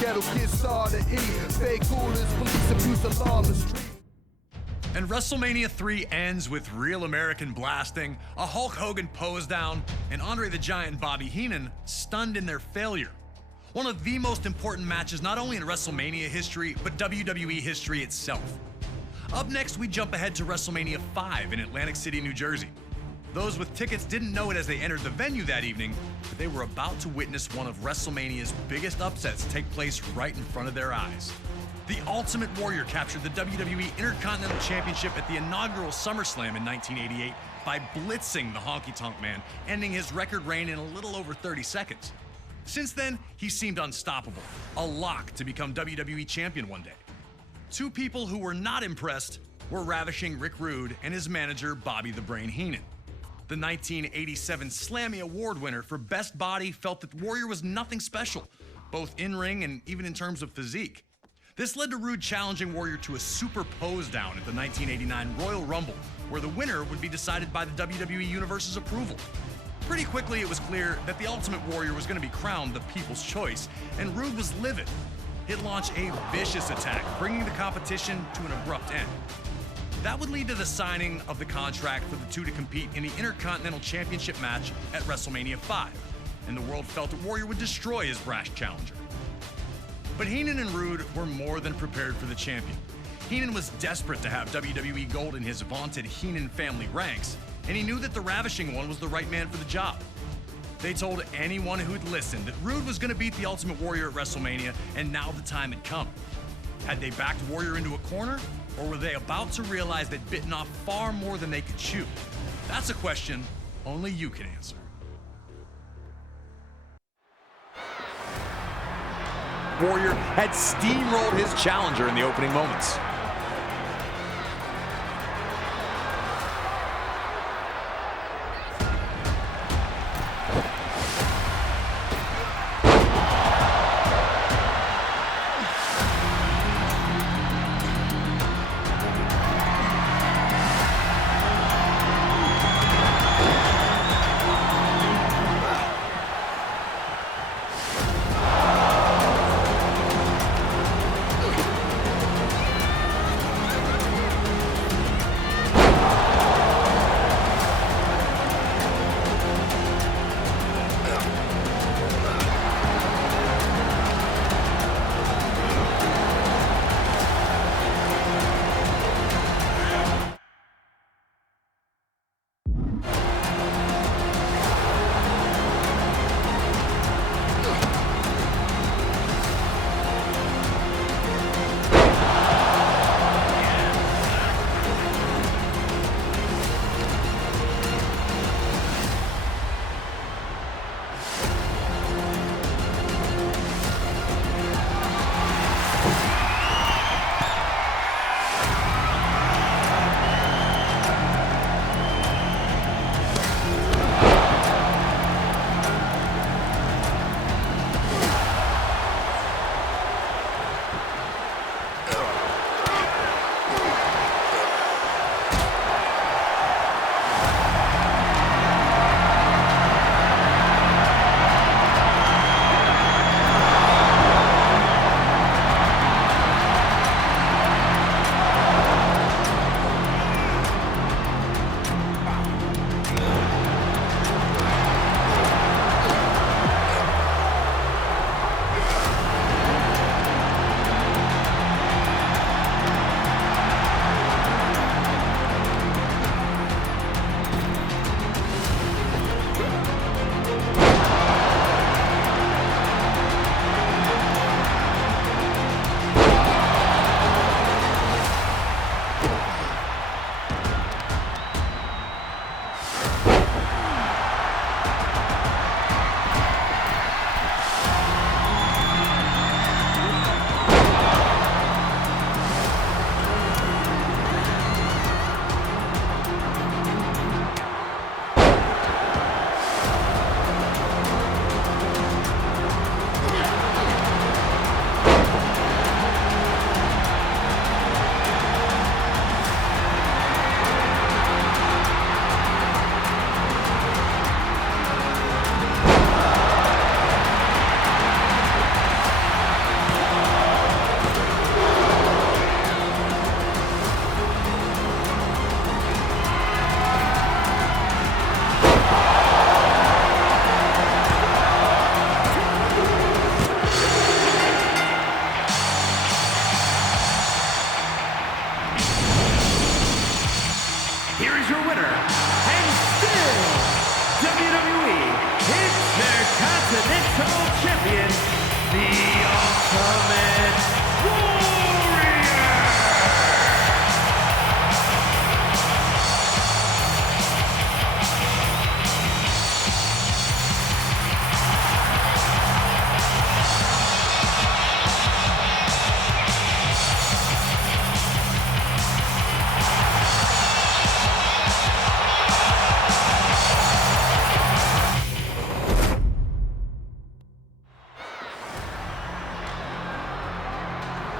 ghetto kids start to eat. Fake coolers, police abuse along the street. And WrestleMania 3 ends with real American blasting, a Hulk Hogan pose down, and Andre the Giant and Bobby Heenan stunned in their failure. One of the most important matches not only in WrestleMania history, but WWE history itself. Up next, we jump ahead to WrestleMania 5 in Atlantic City, New Jersey. Those with tickets didn't know it as they entered the venue that evening, but they were about to witness one of WrestleMania's biggest upsets take place right in front of their eyes. The Ultimate Warrior captured the WWE Intercontinental Championship at the inaugural SummerSlam in 1988 by blitzing the Honky Tonk Man, ending his record reign in a little over 30 seconds. Since then, he seemed unstoppable, a lock to become WWE Champion one day. Two people who were not impressed were ravishing Rick Rude and his manager Bobby the Brain Heenan. The 1987 Slammy Award winner for Best Body felt that Warrior was nothing special, both in ring and even in terms of physique. This led to Rude challenging Warrior to a super pose down at the 1989 Royal Rumble, where the winner would be decided by the WWE Universe's approval. Pretty quickly, it was clear that the Ultimate Warrior was going to be crowned the people's choice, and Rude was livid. He'd launch a vicious attack, bringing the competition to an abrupt end. That would lead to the signing of the contract for the two to compete in the Intercontinental Championship match at WrestleMania 5, and the world felt that Warrior would destroy his brash challenger. But Heenan and Rude were more than prepared for the champion. Heenan was desperate to have WWE Gold in his vaunted Heenan family ranks, and he knew that the Ravishing One was the right man for the job. They told anyone who'd listened that Rude was going to beat the Ultimate Warrior at WrestleMania, and now the time had come. Had they backed Warrior into a corner, or were they about to realize they'd bitten off far more than they could chew? That's a question only you can answer. Warrior had steamrolled his challenger in the opening moments.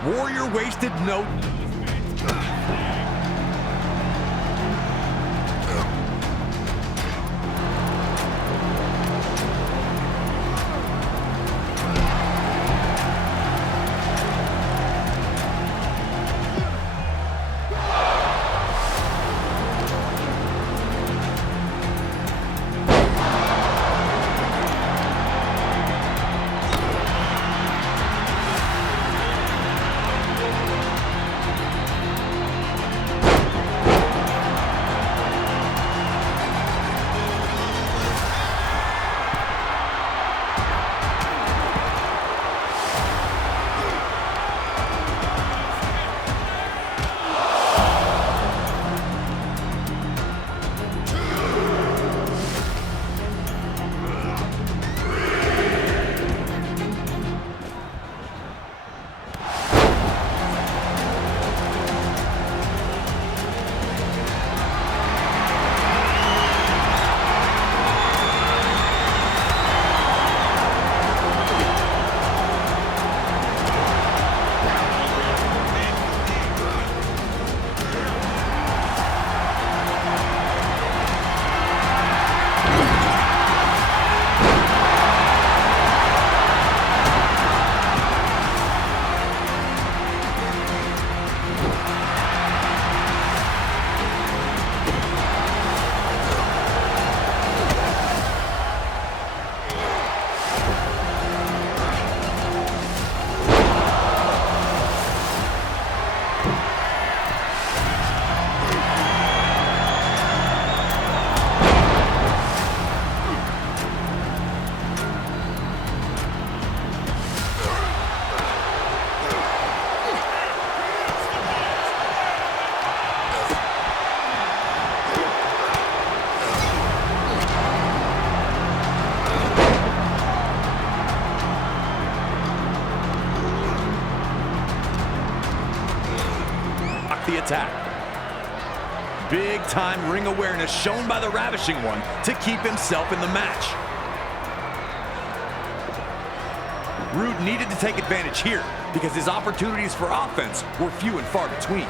Warrior wasted no... the attack. Big time ring awareness shown by the Ravishing One to keep himself in the match. Rude needed to take advantage here because his opportunities for offense were few and far between.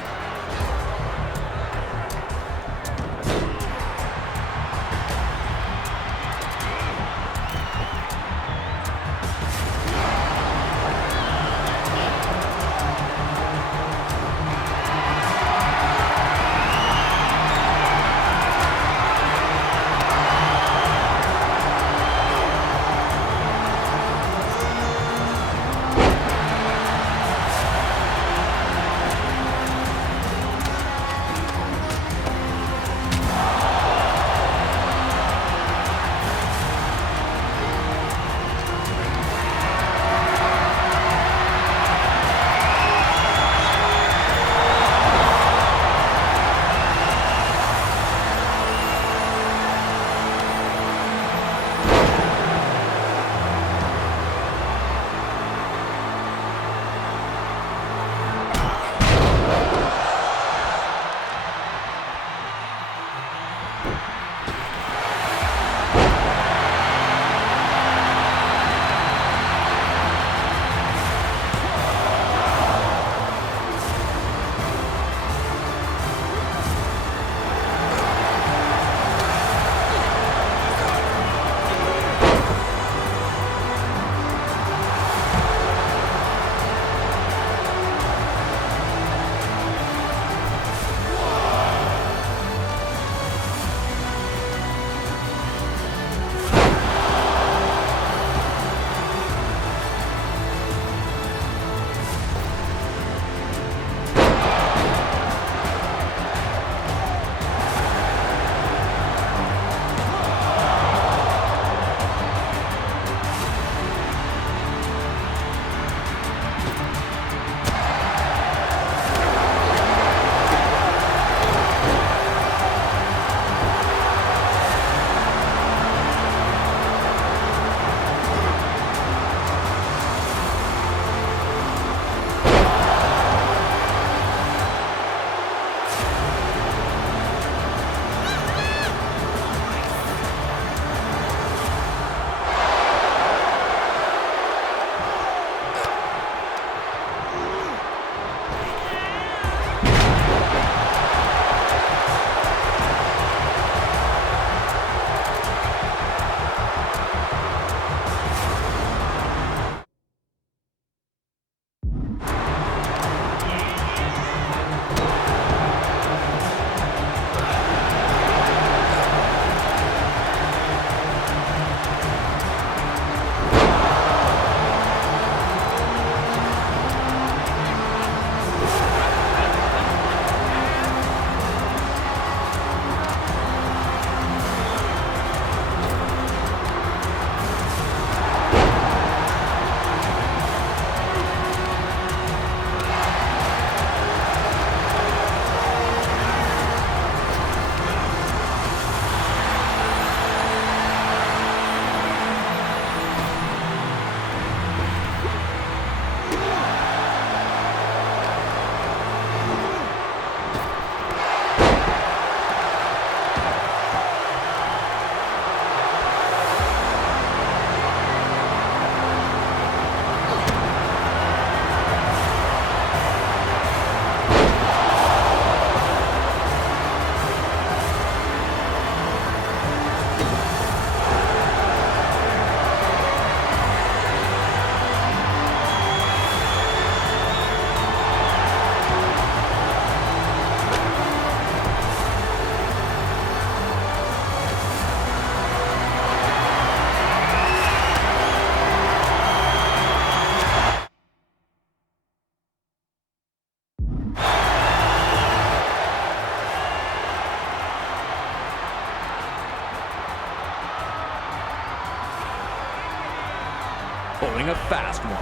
throwing a fast one.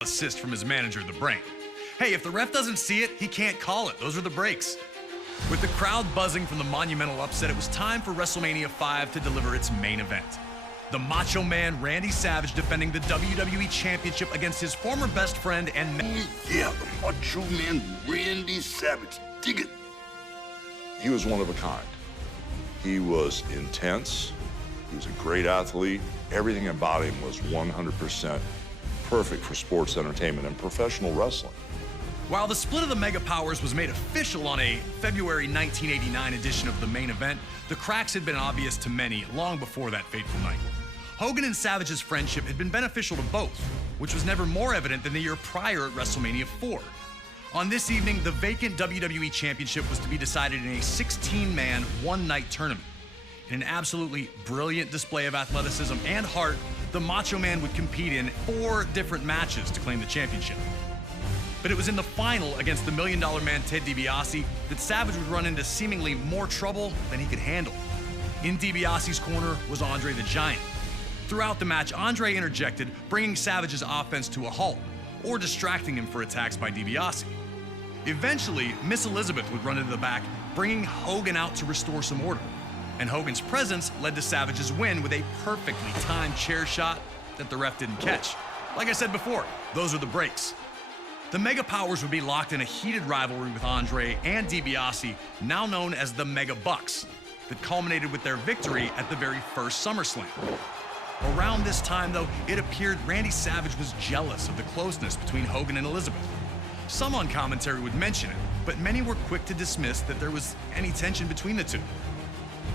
Assist from his manager, the Brain. Hey, if the ref doesn't see it, he can't call it. Those are the breaks. With the crowd buzzing from the monumental upset, it was time for WrestleMania 5 to deliver its main event. The Macho Man Randy Savage defending the WWE Championship against his former best friend and... Yeah, the Macho Man Randy Savage. Dig it. He was one of a kind. He was intense. He was a great athlete. Everything about him was 100% perfect for sports entertainment and professional wrestling. While the split of the Mega Powers was made official on a February 1989 edition of the main event, the cracks had been obvious to many long before that fateful night. Hogan and Savage's friendship had been beneficial to both, which was never more evident than the year prior at WrestleMania 4. On this evening, the vacant WWE Championship was to be decided in a 16-man, one-night tournament. In an absolutely brilliant display of athleticism and heart, the Macho Man would compete in 4 different matches to claim the championship. But it was in the final against the $1 Million Man Ted DiBiase that Savage would run into seemingly more trouble than he could handle. In DiBiase's corner was Andre the Giant. Throughout the match, Andre interjected, bringing Savage's offense to a halt, or distracting him for attacks by DiBiase. Eventually, Miss Elizabeth would run into the back, bringing Hogan out to restore some order. And Hogan's presence led to Savage's win with a perfectly timed chair shot that the ref didn't catch. Like I said before, those are the breaks. The Mega Powers would be locked in a heated rivalry with Andre and DiBiase, now known as the Mega Bucks, that culminated with their victory at the very first SummerSlam. Around this time, though, it appeared Randy Savage was jealous of the closeness between Hogan and Elizabeth. Some on commentary would mention it, but many were quick to dismiss that there was any tension between the two.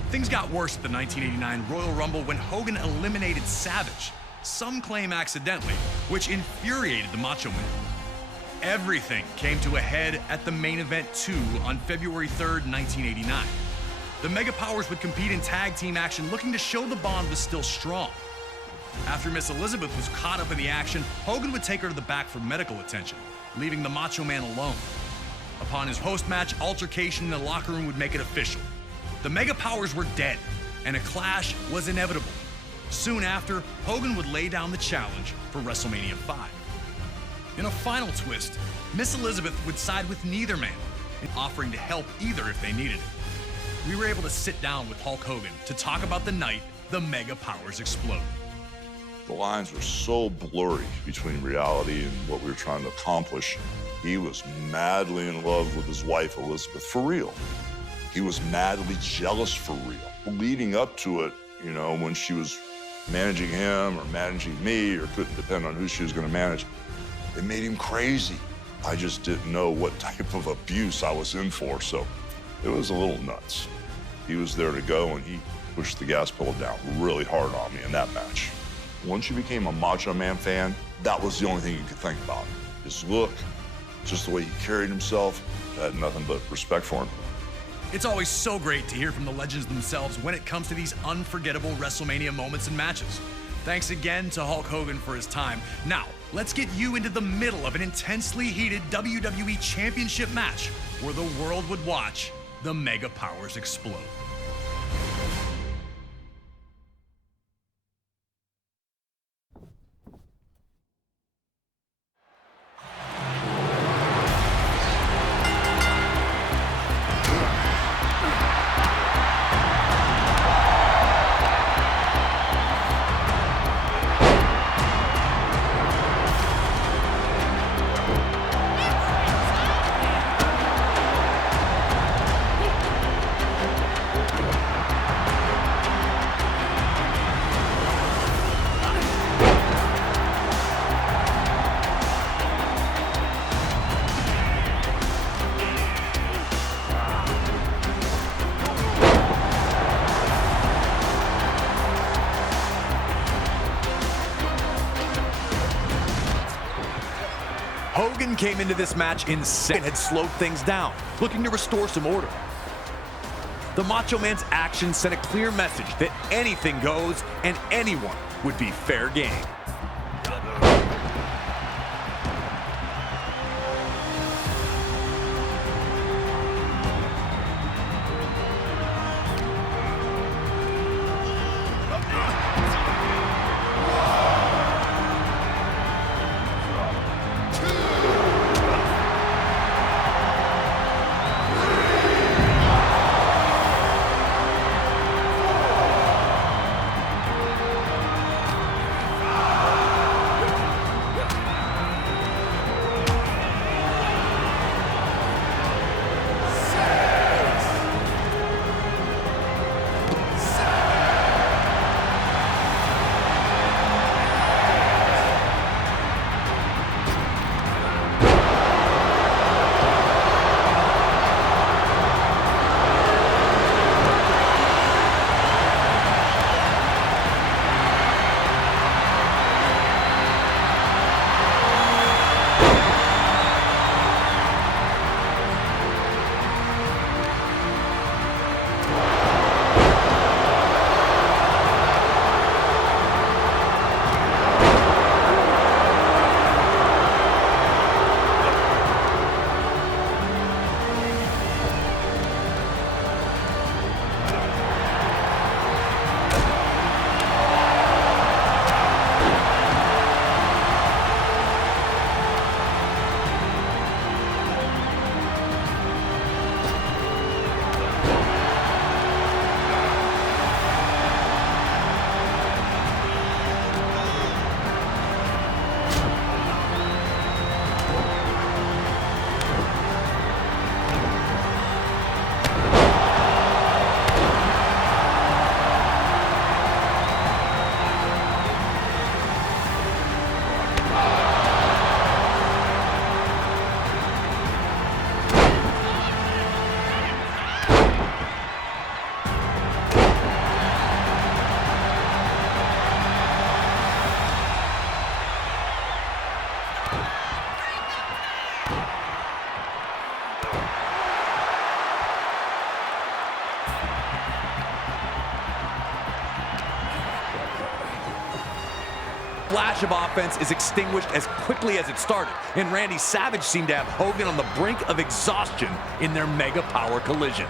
Things got worse at the 1989 Royal Rumble when Hogan eliminated Savage, some claim accidentally, which infuriated the Macho Man. Everything came to a head at the main event 2 on February 3rd, 1989. The Mega Powers would compete in tag team action, looking to show the bond was still strong. After Miss Elizabeth was caught up in the action, Hogan would take her to the back for medical attention, leaving the Macho Man alone. Upon his post-match altercation in the locker room would make it official. The Mega Powers were dead, and a clash was inevitable. Soon after, Hogan would lay down the challenge for WrestleMania 5. In a final twist, Miss Elizabeth would side with neither man, offering to help either if they needed it. We were able to sit down with Hulk Hogan to talk about the night the Mega Powers exploded. The lines were so blurry between reality and what we were trying to accomplish. He was madly in love with his wife, Elizabeth, for real. He was madly jealous for real. Leading up to it, you know, when she was managing him or managing me, or couldn't depend on who she was going to manage, it made him crazy. I just didn't know what type of abuse I was in for, so it was a little nuts. He was there to go, and he pushed the gas pedal down really hard on me in that match. Once you became a Macho Man fan, that was the only thing you could think about. His look, just the way he carried himself. I had nothing but respect for him. It's always so great to hear from the legends themselves when it comes to these unforgettable WrestleMania moments and matches. Thanks again to Hulk Hogan for his time. Now, let's get you into the middle of an intensely heated WWE Championship match where the world would watch the Mega Powers explode. Hogan came into this match insane and had slowed things down, looking to restore some order. The Macho Man's actions sent a clear message that anything goes and anyone would be fair game. flash of offense is extinguished as quickly as it started, and Randy Savage seemed to have Hogan on the brink of exhaustion in their mega power collision.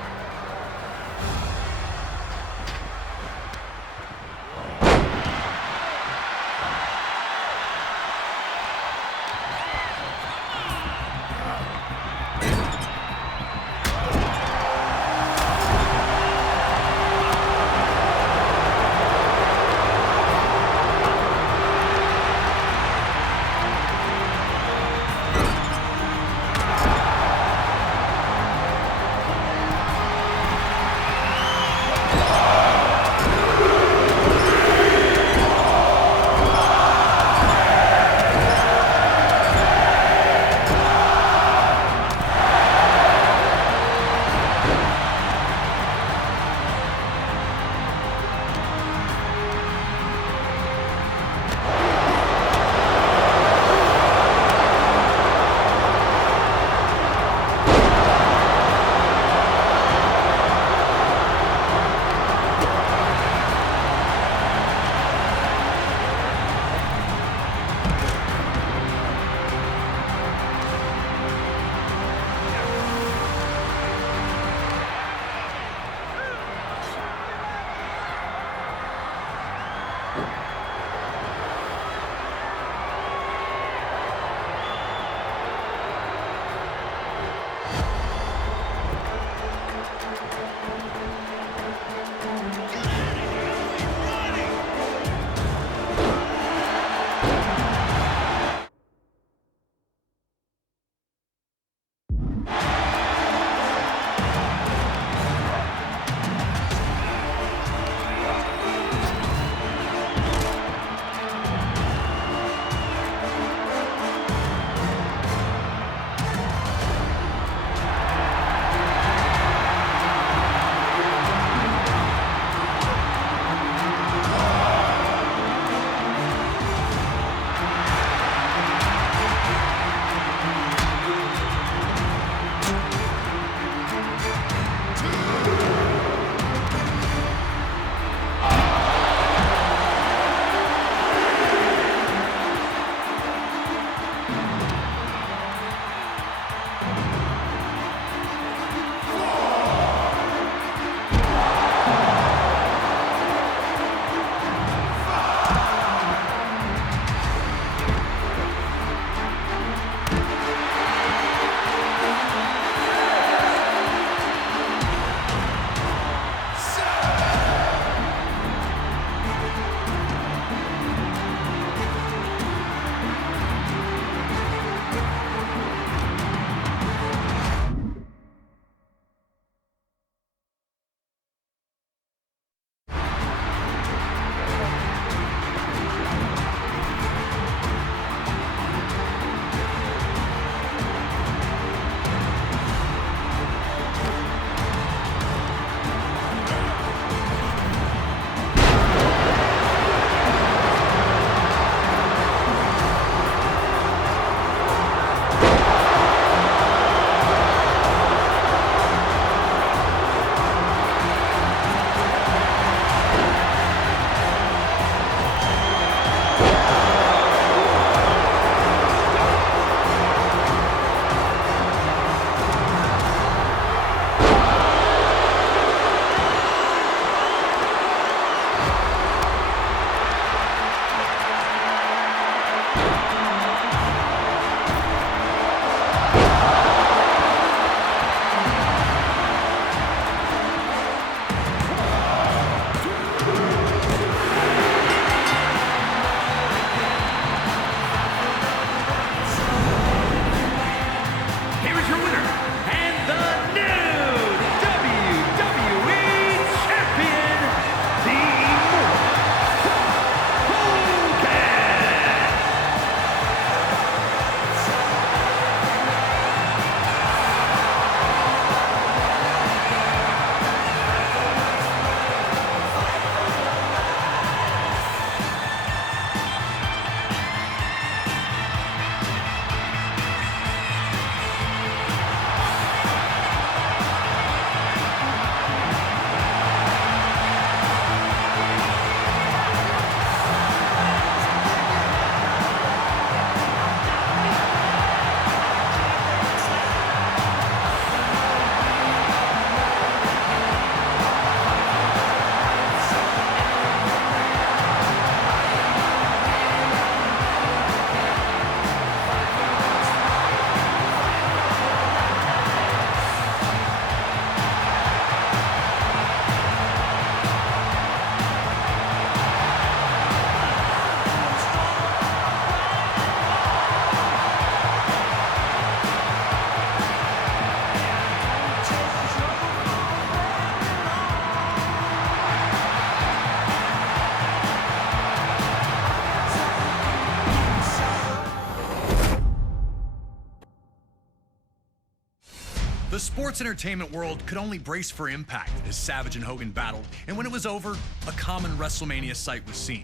sports entertainment world could only brace for impact as Savage and Hogan battled, and when it was over, a common WrestleMania sight was seen.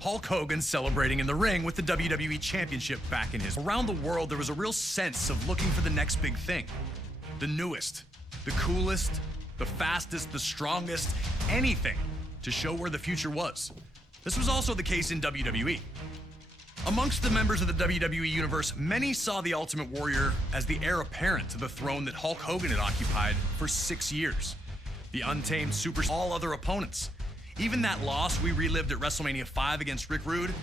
Hulk Hogan celebrating in the ring with the WWE Championship back in his. Around the world, there was a real sense of looking for the next big thing. The newest, the coolest, the fastest, the strongest, anything to show where the future was. This was also the case in WWE. Amongst the members of the WWE Universe, many saw the Ultimate Warrior as the heir apparent to the throne that Hulk Hogan had occupied for 6 years. The untamed super all other opponents. Even that loss we relived at WrestleMania 5 against Rick Rude,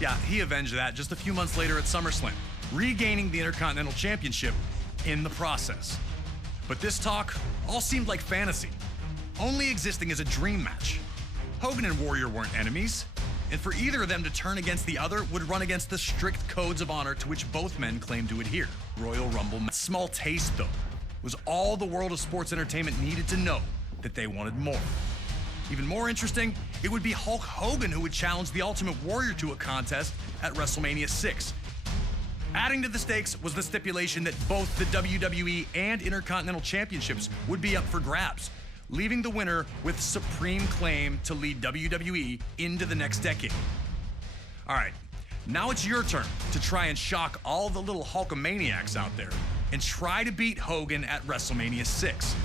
yeah, he avenged that just a few months later at SummerSlam, regaining the Intercontinental Championship in the process. But this talk all seemed like fantasy, only existing as a dream match. Hogan and Warrior weren't enemies, and for either of them to turn against the other would run against the strict codes of honor to which both men claimed to adhere. Royal Rumble. Small taste, though, was all the world of sports entertainment needed to know that they wanted more. Even more interesting, it would be Hulk Hogan who would challenge the Ultimate Warrior to a contest at WrestleMania 6. Adding to the stakes was the stipulation that both the WWE and Intercontinental Championships would be up for grabs, leaving the winner with supreme claim to lead WWE into the next decade. All right, now it's your turn to try and shock all the little Hulkamaniacs out there and try to beat Hogan at WrestleMania 6.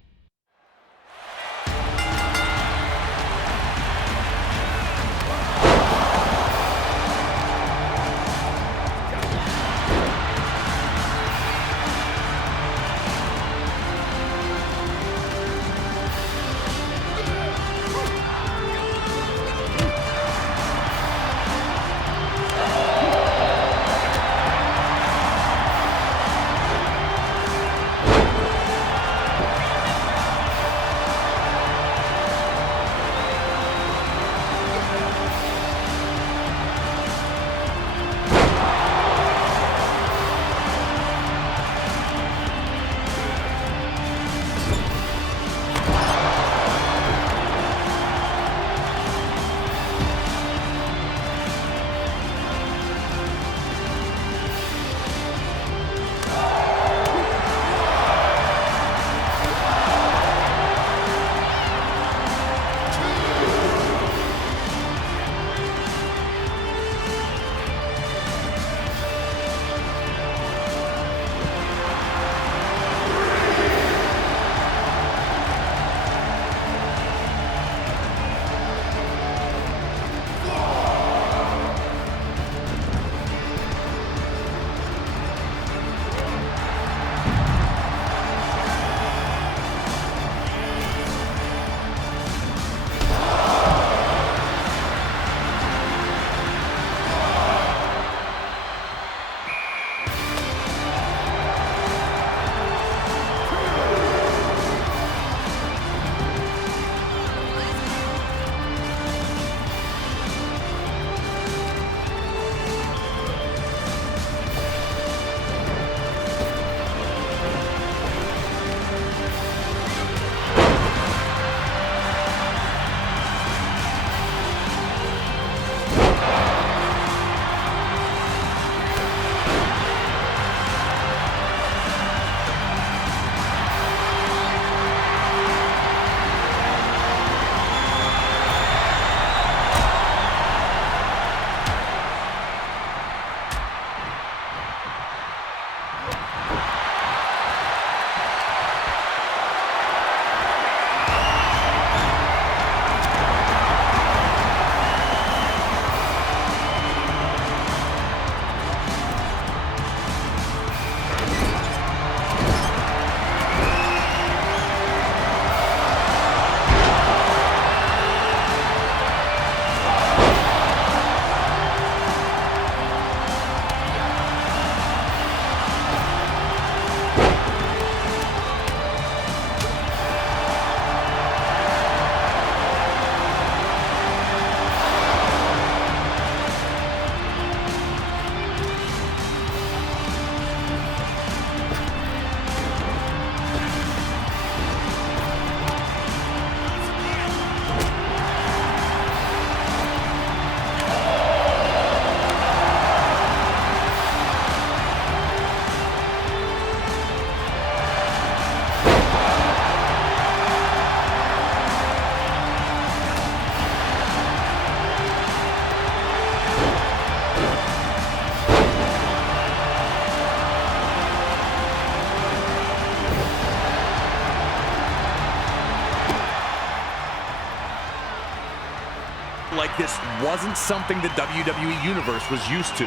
Like this wasn't something the WWE Universe was used to.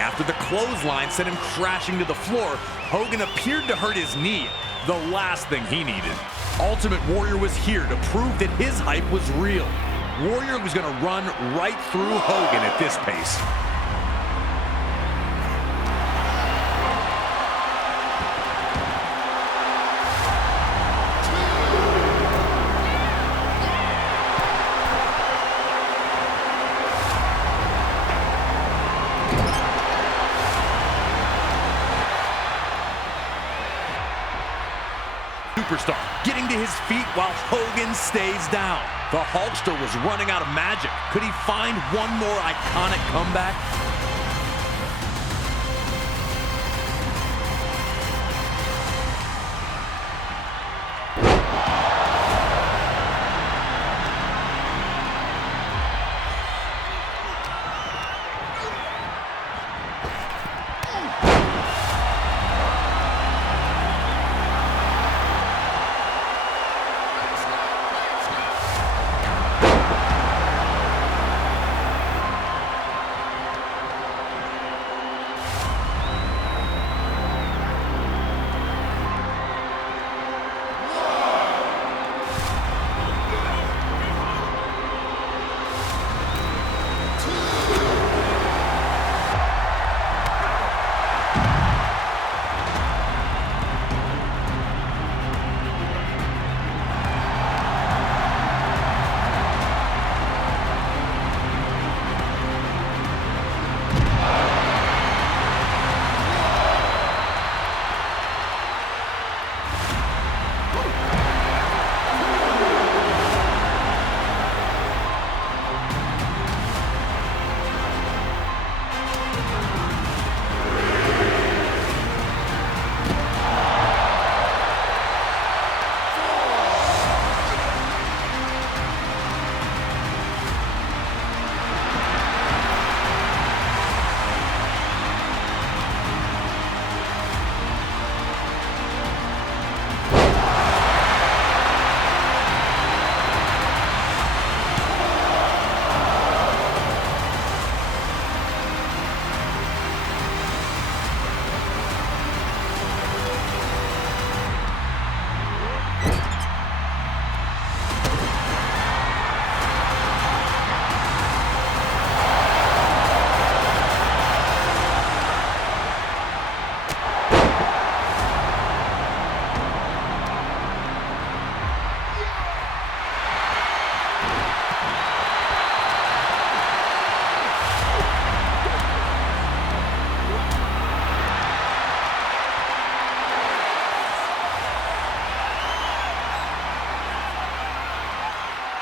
After the clothesline sent him crashing to the floor, Hogan appeared to hurt his knee, the last thing he needed. Ultimate Warrior was here to prove that his hype was real. Warrior was going to run right through Hogan at this pace. Superstar getting to his feet while Hogan stays down. The Hulkster was running out of magic. Could he find one more iconic comeback?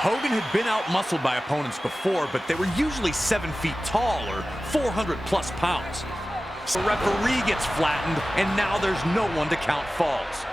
Hogan had been out-muscled by opponents before, but they were usually 7 feet tall or 400-plus pounds. So the referee gets flattened, and now there's no one to count falls.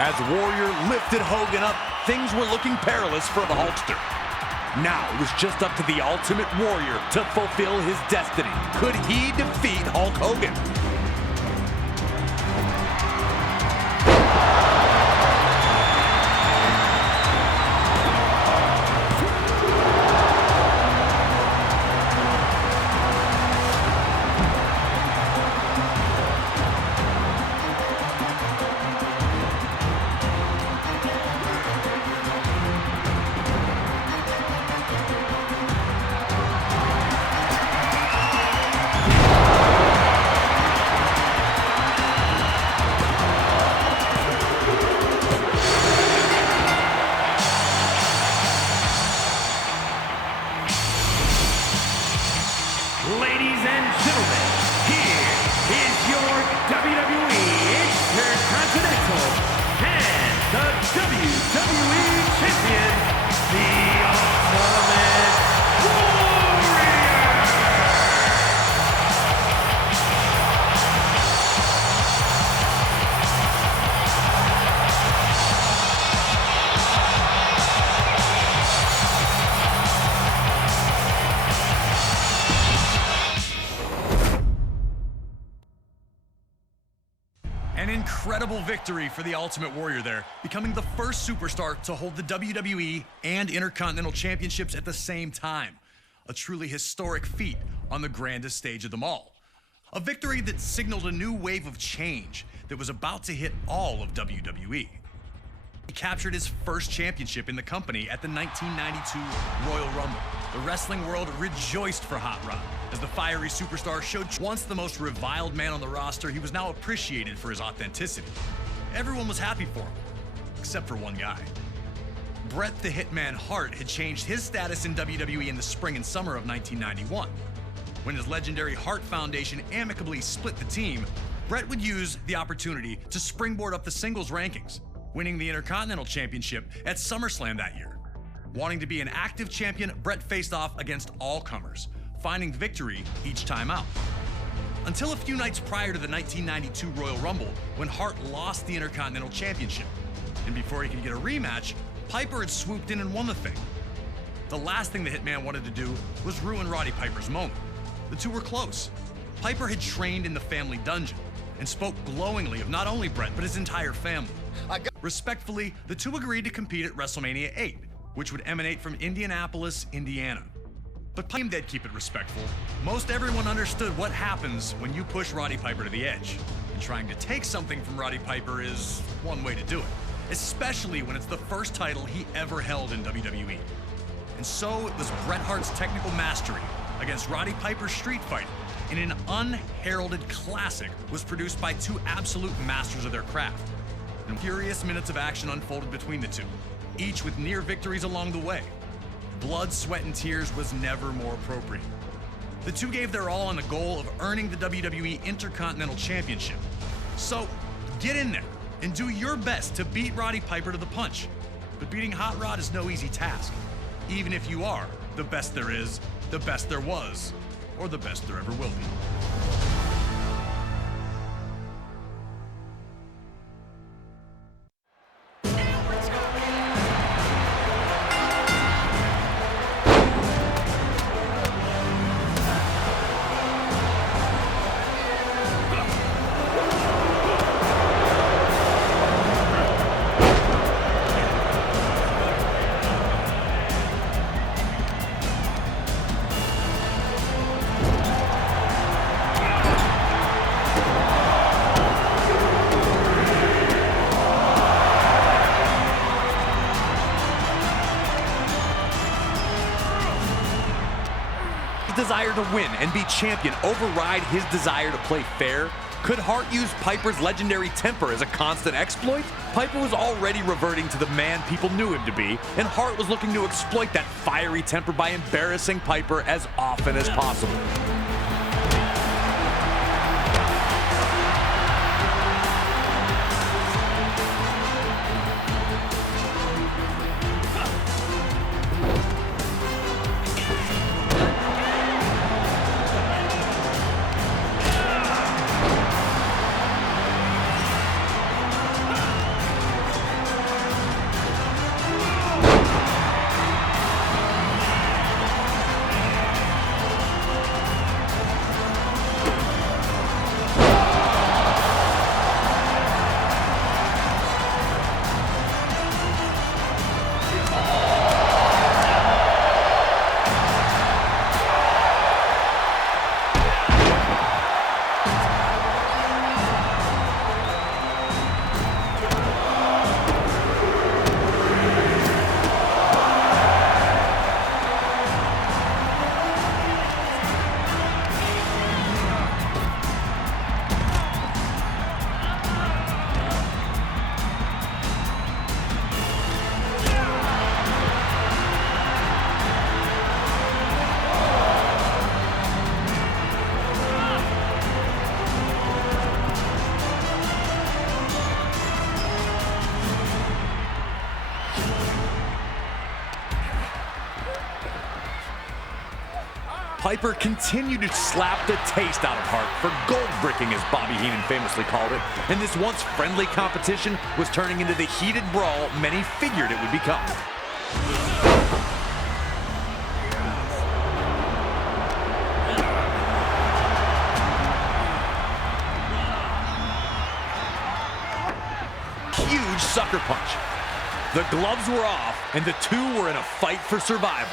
As Warrior lifted Hogan up, things were looking perilous for the Hulkster. Now it was just up to the Ultimate Warrior to fulfill his destiny. Could he defeat Hulk Hogan? Ladies and gentlemen, here is your WWE Intercontinental and the WWE Champion, the Ultimate Warrior! An incredible victory for the Ultimate Warrior there, becoming the first superstar to hold the WWE and Intercontinental Championships at the same time. A truly historic feat on the grandest stage of them all. A victory that signaled a new wave of change that was about to hit all of WWE. He captured his first championship in the company at the 1992 Royal Rumble. The wrestling world rejoiced for Hot Rod as the fiery superstar showed once the most reviled man on the roster, he was now appreciated for his authenticity. Everyone was happy for him, except for one guy. Bret the Hitman Hart had changed his status in WWE in the spring and summer of 1991. When his legendary Hart Foundation amicably split the team, Bret would use the opportunity to springboard up the singles rankings, winning the Intercontinental Championship at SummerSlam that year. Wanting to be an active champion, Bret faced off against all comers, finding victory each time out. Until a few nights prior to the 1992 Royal Rumble, when Hart lost the Intercontinental Championship. And before he could get a rematch, Piper had swooped in and won the thing. The last thing the Hitman wanted to do was ruin Roddy Piper's moment. The two were close. Piper had trained in the family dungeon and spoke glowingly of not only Bret, but his entire family. Respectfully, the two agreed to compete at WrestleMania 8, which would emanate from Indianapolis, Indiana. But they'd keep it respectful. Most everyone understood what happens when you push Roddy Piper to the edge. And trying to take something from Roddy Piper is one way to do it, especially when it's the first title he ever held in WWE. And so it was Bret Hart's technical mastery against Roddy Piper's street fighting in an unheralded classic was produced by two absolute masters of their craft. And furious minutes of action unfolded between the two, each with near victories along the way. Blood, sweat, and tears was never more appropriate. The two gave their all on the goal of earning the WWE Intercontinental Championship. So, get in there and do your best to beat Roddy Piper to the punch. But beating Hot Rod is no easy task, even if you are the best there is, the best there was, or the best there ever will be. Desire to win and be champion override his desire to play fair? Could Hart use Piper's legendary temper as a constant exploit? Piper was already reverting to the man people knew him to be, and Hart was looking to exploit that fiery temper by embarrassing Piper as often as possible. Piper continued to slap the taste out of Hart for gold bricking, as Bobby Heenan famously called it, and this once friendly competition was turning into the heated brawl many figured it would become. Huge sucker punch. The gloves were off, and the two were in a fight for survival.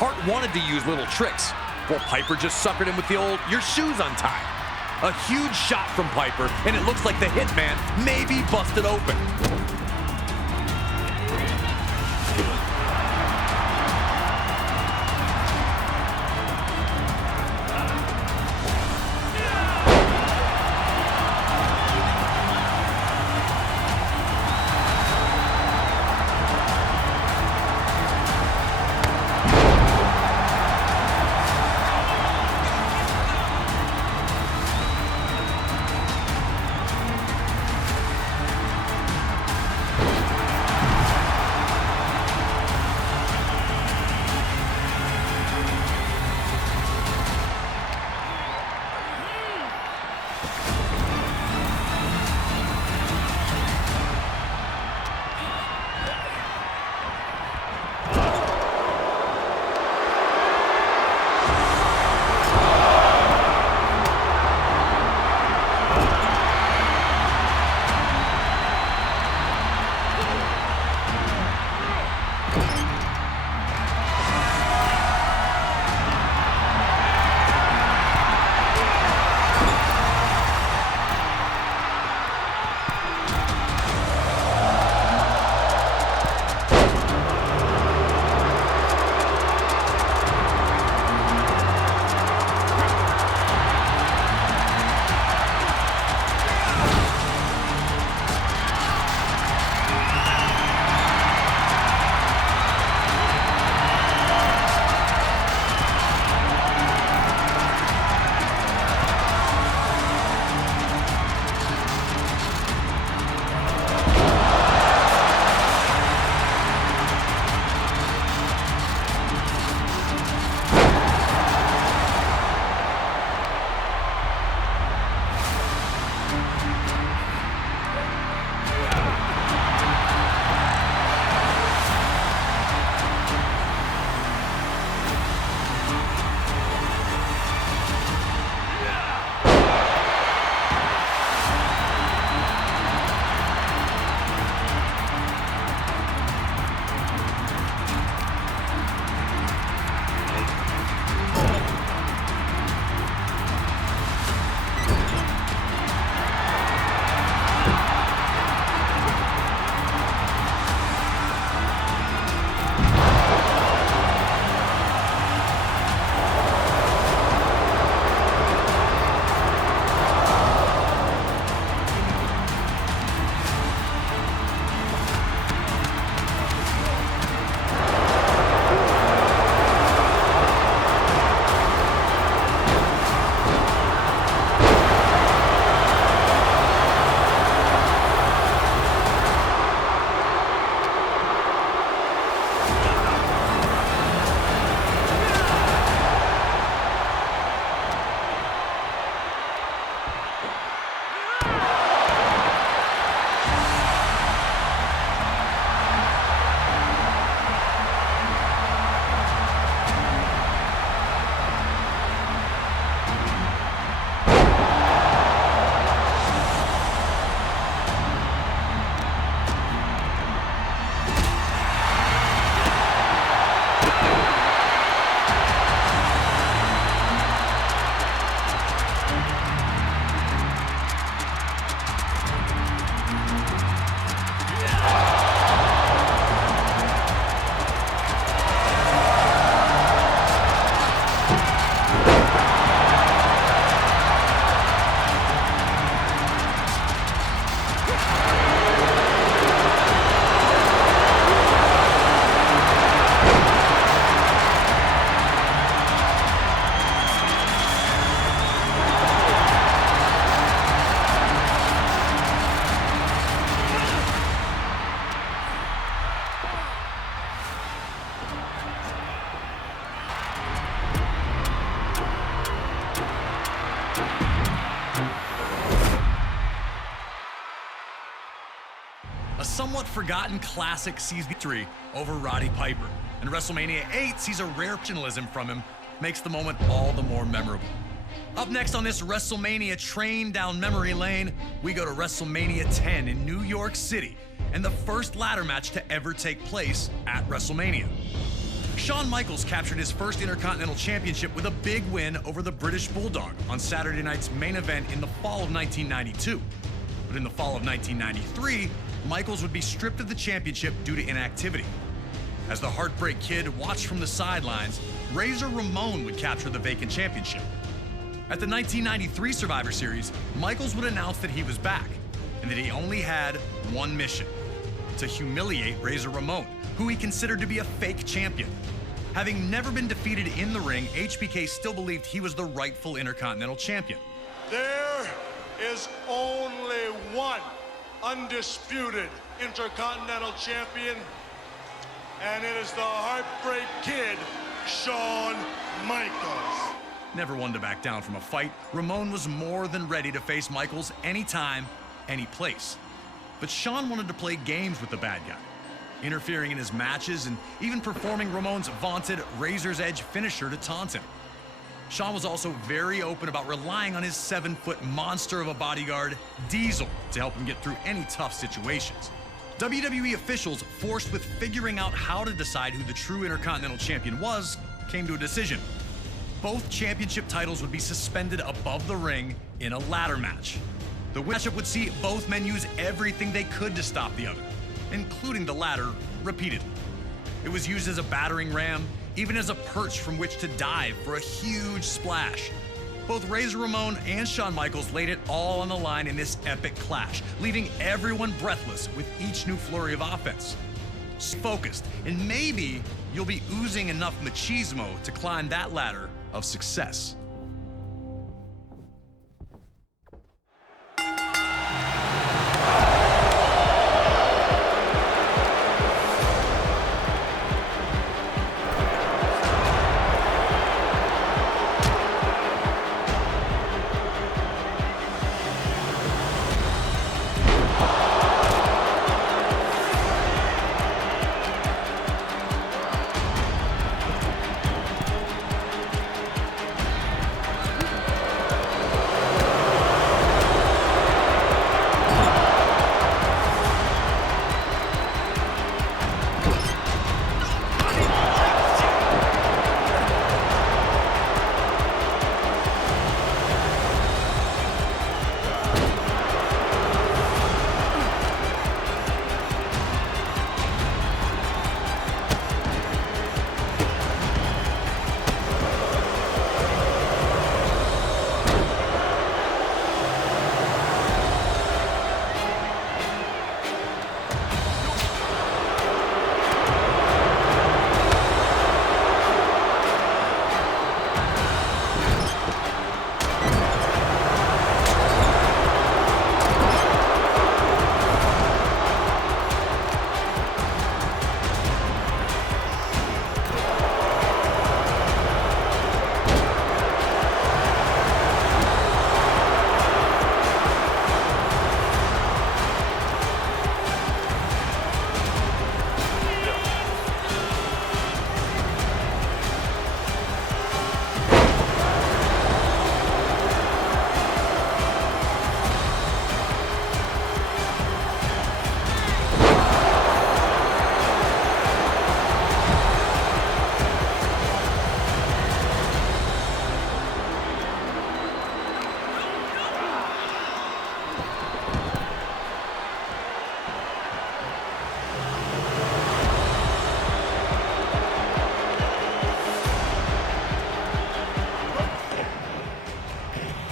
Hart wanted to use little tricks, while Piper just suckered him with the old, your shoes untied. A huge shot from Piper, and it looks like the Hitman may be busted open. a somewhat forgotten classic sees victory over Roddy Piper. And WrestleMania 8 sees a rare professionalism from him, makes the moment all the more memorable. Up next on this WrestleMania train down memory lane, we go to WrestleMania 10 in New York City, and the first ladder match to ever take place at WrestleMania. Shawn Michaels captured his first Intercontinental Championship with a big win over the British Bulldog on Saturday night's main event in the fall of 1992. But in the fall of 1993, Michaels would be stripped of the championship due to inactivity. As the Heartbreak Kid watched from the sidelines, Razor Ramon would capture the vacant championship. At the 1993 Survivor Series, Michaels would announce that he was back and that he only had one mission: to humiliate Razor Ramon, who he considered to be a fake champion. Having never been defeated in the ring, HBK still believed he was the rightful Intercontinental Champion. There is only one undisputed Intercontinental Champion, and it is the Heartbreak Kid, Shawn Michaels. Never one to back down from a fight, Ramon was more than ready to face Michaels anytime, any place. But Shawn wanted to play games with the bad guy, interfering in his matches and even performing Ramon's vaunted Razor's Edge finisher to taunt him. Shawn was also very open about relying on his 7-foot monster of a bodyguard, Diesel, to help him get through any tough situations. WWE officials, forced with figuring out how to decide who the true Intercontinental Champion was, came to a decision. Both championship titles would be suspended above the ring in a ladder match. The matchup would see both men use everything they could to stop the other, including the ladder repeatedly. It was used as a battering ram, even as a perch from which to dive for a huge splash. Both Razor Ramon and Shawn Michaels laid it all on the line in this epic clash, leaving everyone breathless with each new flurry of offense. Stay focused, and maybe you'll be oozing enough machismo to climb that ladder of success.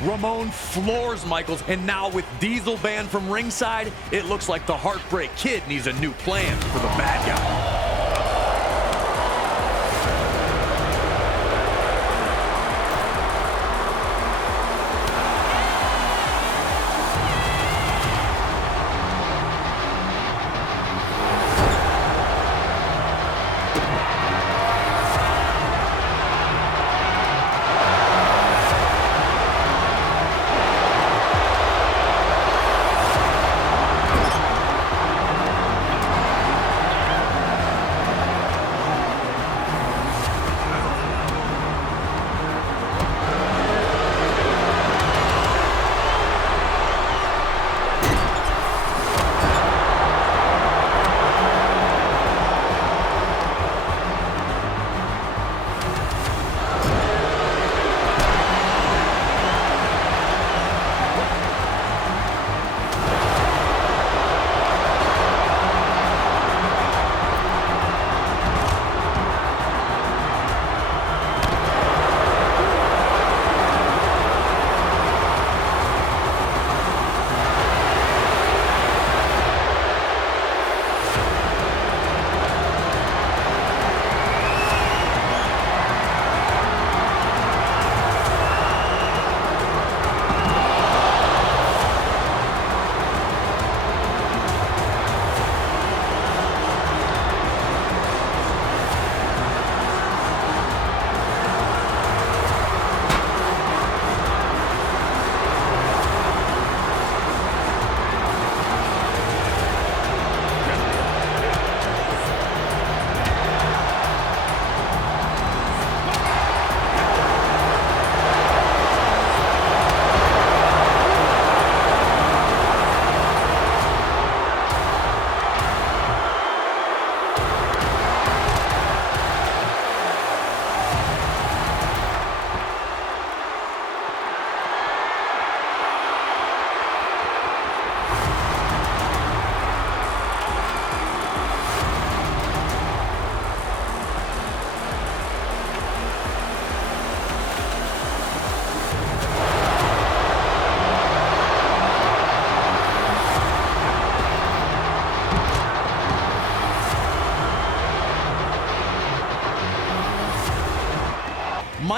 Ramon floors Michaels, and now with Diesel banned from ringside, it looks like the Heartbreak Kid needs a new plan for the bad guy.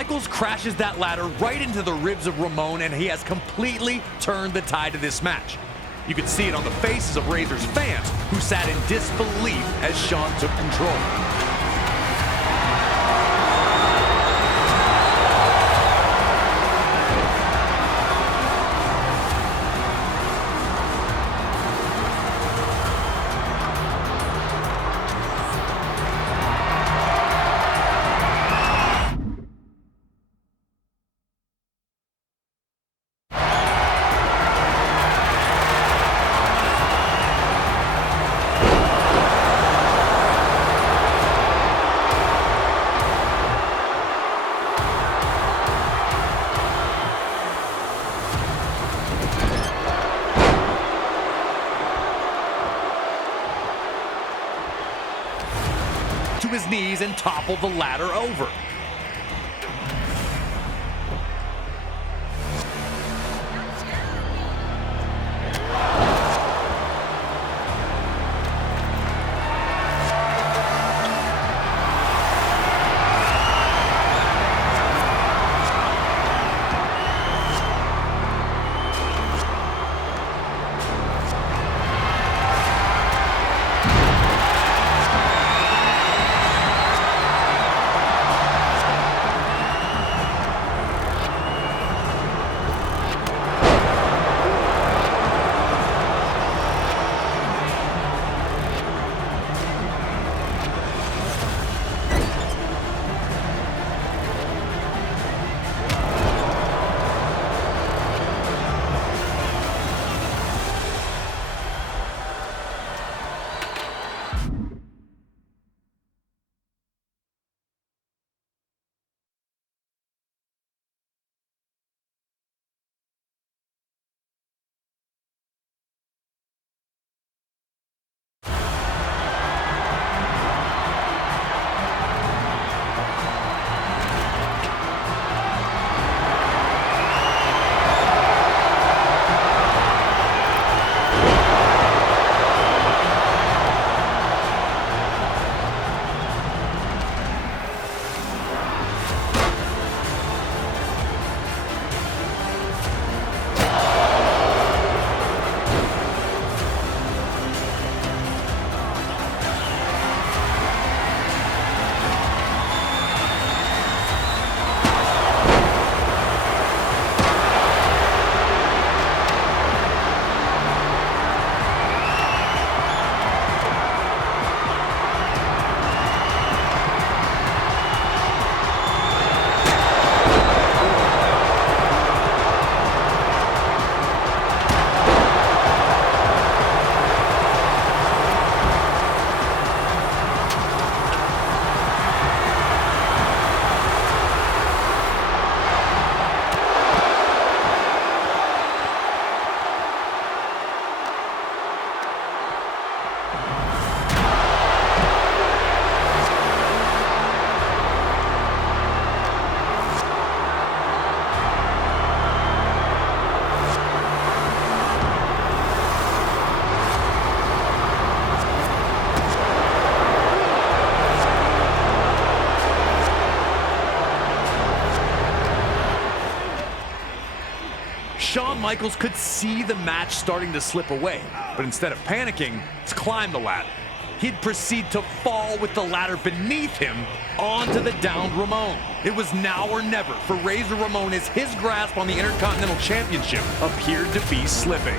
Michaels crashes that ladder right into the ribs of Ramon, and he has completely turned the tide of this match. You could see it on the faces of Razor's fans, who sat in disbelief as Shawn took control. To his knees and toppled the ladder over. Shawn Michaels could see the match starting to slip away, but instead of panicking, to climb the ladder. He'd proceed to fall with the ladder beneath him onto the downed Ramon. It was now or never for Razor Ramon as his grasp on the Intercontinental Championship appeared to be slipping.